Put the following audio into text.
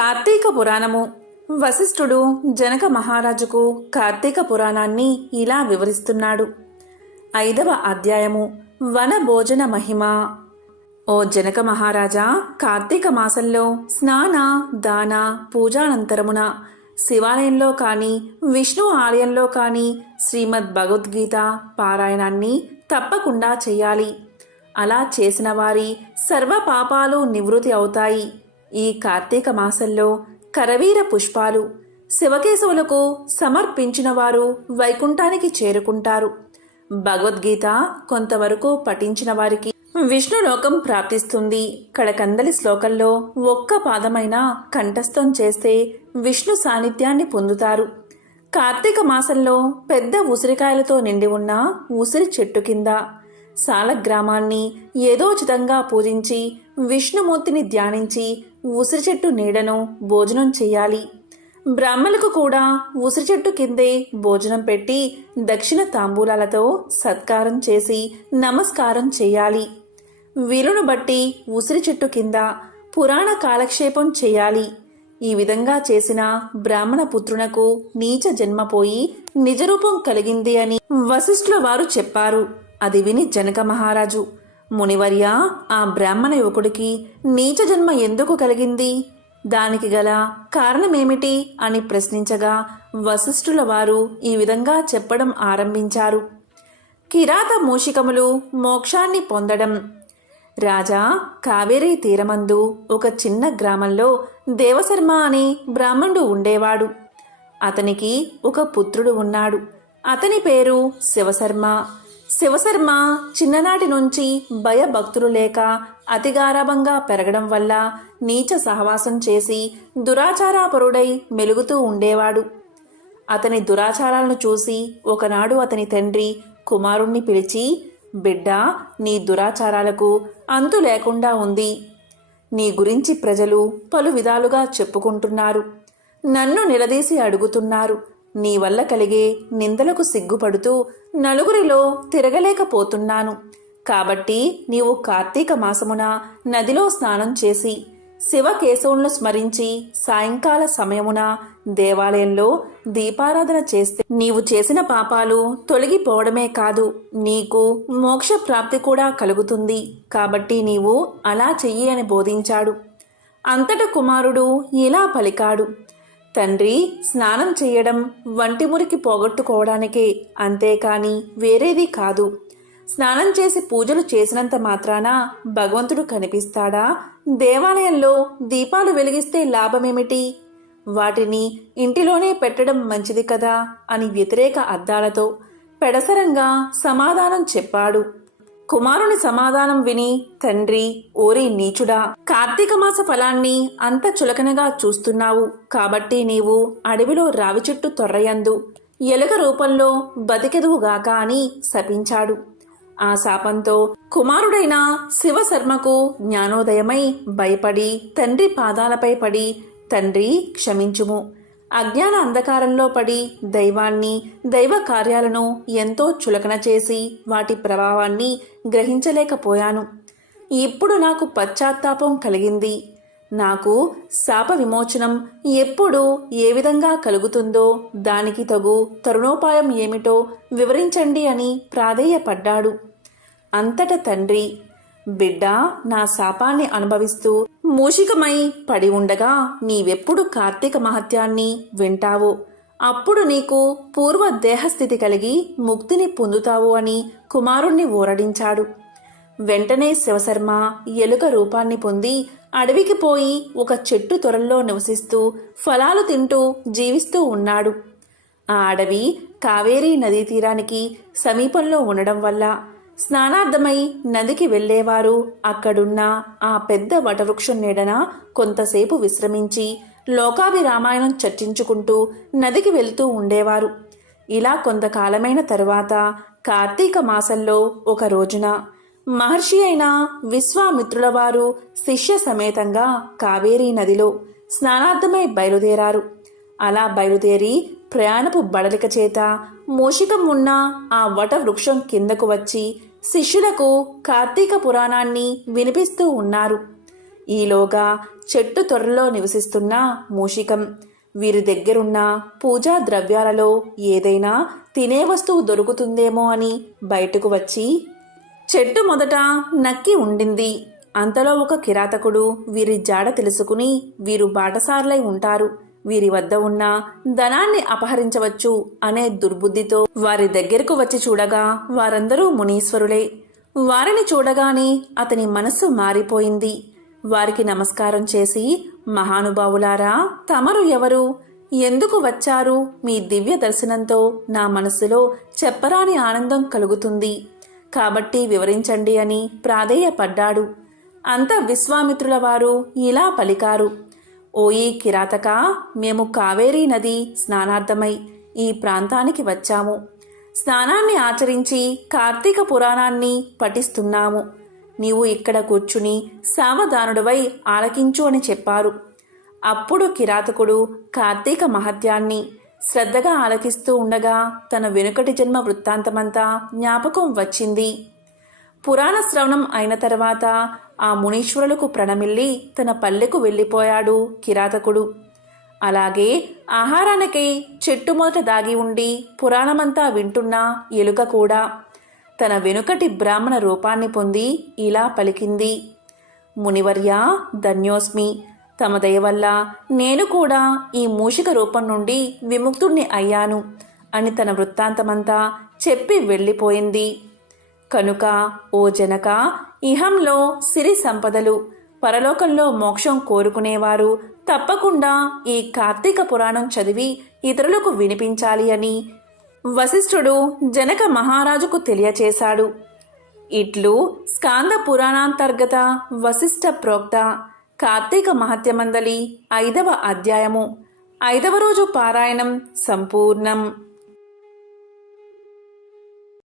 కార్తీక పురాణము. వశిష్ఠుడు జనక మహారాజుకు కార్తీక పురాణాన్ని ఇలా వివరిస్తున్నాడు. ఐదవ అధ్యాయము. వన భోజన మహిమ. ఓ జనక మహారాజా కార్తీక మాసంలో స్నాన దాన పూజానంతరమున శివాలయంలో కానీ విష్ణు ఆలయంలో కానీ శ్రీమద్ భగవద్గీత పారాయణాన్ని తప్పకుండా చేయాలి. అలా చేసిన వారి సర్వ పాపాలు నివృత్తి అవుతాయి. ఈ కార్తీక మాసంలో కరవీర పుష్పాలు శివకేశవులకు సమర్పించిన వారు వైకుంఠానికి చేరుకుంటారు. భగవద్గీత కొంతవరకు పఠించిన వారికి విష్ణులోకం ప్రాప్తిస్తుంది. కడకందలి శ్లోకంలో ఒక్క పాదమైన కంఠస్థం చేస్తే విష్ణు సాన్నిధ్యాన్ని పొందుతారు. కార్తీక మాసంలో పెద్ద ఉసిరికాయలతో నిండి ఉన్న ఉసిరి చెట్టు కింద సాలగ్రామాన్ని ఏదోచితంగా పూజించి విష్ణుమూర్తిని ధ్యానించి ఉసిరి చెట్టు నీడను భోజనం చేయాలి. బ్రాహ్మణులకు కూడా ఉసిరి చెట్టు కిందే భోజనం పెట్టి దక్షిణ తాంబూలాలతో సత్కారం చేసి నమస్కారం చేయాలి. వీలును బట్టి ఉసిరి చెట్టు కింద పురాణ కాలక్షేపం చేయాలి. ఈ విధంగా చేసిన బ్రాహ్మణ పుత్రునకు నీచ జన్మ పోయి నిజరూపం కలిగింది అని వశిష్ఠుల వారు చెప్పారు. అది విని జనక మహారాజు మునివర్య ఆ బ్రాహ్మణ యువకుడికి నీచ జన్మ ఎందుకు కలిగింది? దానికి గల కారణమేమిటి అని ప్రశ్నించగా వశిష్ఠుల వారు ఈ విధంగా చెప్పడం ఆరంభించారు. కిరాత మూషికములు మోక్షాన్ని పొందడం. రాజా కావేరీ తీరమందు ఒక చిన్న గ్రామంలో దేవశర్మ అనే బ్రాహ్మణుడు ఉండేవాడు. అతనికి ఒక పుత్రుడు ఉన్నాడు. అతని పేరు శివశర్మ. శివశర్మ చిన్ననాటి నుంచి భయభక్తులు లేక అతిగారాభంగా పెరగడం వల్ల నీచ సహవాసం చేసి దురాచారాపరుడై మెలుగుతూ ఉండేవాడు. అతని దురాచారాలను చూసి ఒకనాడు అతని తండ్రి కుమారుణ్ణి పిలిచి బిడ్డ నీ దురాచారాలకు అంతు లేకుండా ఉంది. నీ గురించి ప్రజలు పలు విధాలుగా చెప్పుకుంటున్నారు. నన్ను నిలదీసి అడుగుతున్నారు. నీ వల్ల కలిగే నిందలకు సిగ్గుపడుతూ నలుగురిలో తిరగలేకపోతున్నాను. కాబట్టి నీవు కార్తీక మాసమున నదిలో స్నానం చేసి శివకేశవులను స్మరించి సాయంకాల సమయమున దేవాలయంలో దీపారాధన చేస్తే నీవు చేసిన పాపాలు తొలగిపోవడమే కాదు నీకు మోక్ష ప్రాప్తి కూడా కలుగుతుంది. కాబట్టి నీవు అలా చెయ్యి అని బోధించాడు. అంతట కుమారుడు ఇలా పలికాడు తండ్రి స్నానం చేయడం వంటి మురికి పోగొట్టుకోవడానికే అంతేకాని వేరేది కాదు. స్నానం చేసి పూజలు చేసినంత మాత్రాన భగవంతుడు కనిపిస్తాడా? దేవాలయంలో దీపాలు వెలిగిస్తే లాభమేమిటి? వాటిని ఇంటిలోనే పెట్టడం మంచిది కదా అని వ్యతిరేక అద్దాలతో పెడసరంగా సమాధానం చెప్పాడు. కుమారుని సమాధానం విని తండ్రి ఓరి నీచుడా కార్తీక మాస ఫలాన్ని అంత చులకనగా చూస్తున్నావు. కాబట్టి నీవు అడవిలో రావి చెట్టు తొర్రయందు ఎలుక రూపంలో బతికెదువుగాక అని శపించాడు. ఆ శాపంతో కుమారుడైన శివశర్మకు జ్ఞానోదయమై భయపడి తండ్రి పాదాలపై పడి తండ్రి క్షమించుము. అజ్ఞాన అంధకారంలో పడి దైవాన్ని దైవ కార్యాలను ఎంతో చులకన చేసి వాటి ప్రభావాన్ని గ్రహించలేకపోయాను. ఇప్పుడు నాకు పశ్చాత్తాపం కలిగింది. నాకు శాప విమోచనం ఎప్పుడు ఏ విధంగా కలుగుతుందో దానికి తగు తరుణోపాయం ఏమిటో వివరించండి అని ప్రాధేయపడ్డాడు. అంతట తండ్రి బిడ్డ నా శాపాన్ని అనుభవిస్తూ మూషికమై పడి ఉండగా నీవెప్పుడు కార్తీక మహత్యాన్ని వింటావో. అప్పుడు నీకు పూర్వ దేహస్థితి కలిగి ముక్తిని పొందుతావు అని కుమారుణ్ణి ఊరడించాడు వెంటనే శివశర్మ ఎలుక రూపాన్ని పొంది అడవికి పోయి ఒక చెట్టు త్వరల్లో నివసిస్తూ ఫలాలు తింటూ జీవిస్తూ ఉన్నాడు. ఆ అడవి కావేరీ నదీ తీరానికి సమీపంలో ఉండడం వల్ల స్నానార్థమై నదికి వెళ్ళేవారు. అక్కడున్న ఆ పెద్ద వటవృక్షం నీడన కొంతసేపు విశ్రమించి లోకాభిరామాయణం చర్చించుకుంటూ నదికి వెళ్తూ ఉండేవారు. ఇలా కొంతకాలమైన తరువాత కార్తీక మాసంలో ఒక రోజున మహర్షి అయిన విశ్వామిత్రుల వారు శిష్య సమేతంగా కావేరీ నదిలో స్నానార్థమై బయలుదేరారు. అలా బయలుదేరి ప్రయాణపు బడలిక చేత మూషికం ఉన్న ఆ వట వృక్షం కిందకు వచ్చి శిష్యులకు కార్తీక పురాణాన్ని వినిపిస్తూ ఉన్నారు. ఈలోగా చెట్టు త్వరలో నివసిస్తున్న మూషికం వీరి దగ్గరున్న పూజా ద్రవ్యాలలో ఏదైనా తినే వస్తువు దొరుకుతుందేమో అని బయటకు వచ్చి చెట్టు మొదట నక్కి ఉండింది అంతలో ఒక కిరాతకుడు వీరి జాడ తెలుసుకుని వీరు బాటసారులై ఉంటారు. వీరి వద్ద ఉన్న ధనాన్ని అపహరించవచ్చు అనే దుర్బుద్ధితో వారి దగ్గరకు వచ్చి చూడగా వారందరూ మునీశ్వరులే. వారిని చూడగానే అతని మనస్సు మారిపోయింది. వారికి నమస్కారం చేసి మహానుభావులారా తమరు ఎవరు? ఎందుకు వచ్చారు? మీ దివ్య దర్శనంతో నా మనస్సులో చెప్పరాని ఆనందం కలుగుతుంది. కాబట్టి వివరించండి అని ప్రాధేయపడ్డాడు. అంత విశ్వామిత్రుల వారు ఇలా పలికారు. ఓయి కిరాతక మేము కావేరీ నది స్నానార్థమై ఈ ప్రాంతానికి వచ్చాము. స్నానాన్ని ఆచరించి కార్తీక పురాణాన్ని పఠిస్తున్నాము. నీవు ఇక్కడ కూర్చుని సావధానుడివై ఆలకించు అని చెప్పారు. అప్పుడు కిరాతకుడు కార్తీక మహత్యాన్ని శ్రద్ధగా ఆలకిస్తూ ఉండగా తన వెనుకటి జన్మ వృత్తాంతమంతా జ్ఞాపకం వచ్చింది. పురాణ శ్రవణం అయిన తర్వాత ఆ మునీశ్వరులకు ప్రణమిల్లి తన పల్లెకు వెళ్ళిపోయాడు కిరాతకుడు. అలాగే ఆహారానికై చెట్టు మొదట దాగి ఉండి పురాణమంతా వింటున్న ఎలుక కూడా తన వెనుకటి బ్రాహ్మణ రూపాన్ని పొంది ఇలా పలికింది. మునివర్య ధన్యోస్మి తమ దయ వల్ల నేను కూడా ఈ మూషిక రూపం నుండి విముక్తుణ్ణి అయ్యాను అని తన వృత్తాంతమంతా చెప్పి వెళ్ళిపోయింది. కనుక ఓ జనక ఇహంలో సిరి సంపదలు. పరలోకంలో మోక్షం కోరుకునేవారు. తప్పకుండా ఈ కార్తీక పురాణం చదివి ఇతరులకు వినిపించాలి అని వశిష్ఠుడు జనక మహారాజుకు తెలియచేశాడు. ఇట్లు స్కాంద పురాణాంతర్గత వశిష్ఠ ప్రోక్త కార్తీక మహత్యమందలి ఐదవ అధ్యాయము. ఐదవ రోజు పారాయణం సంపూర్ణం.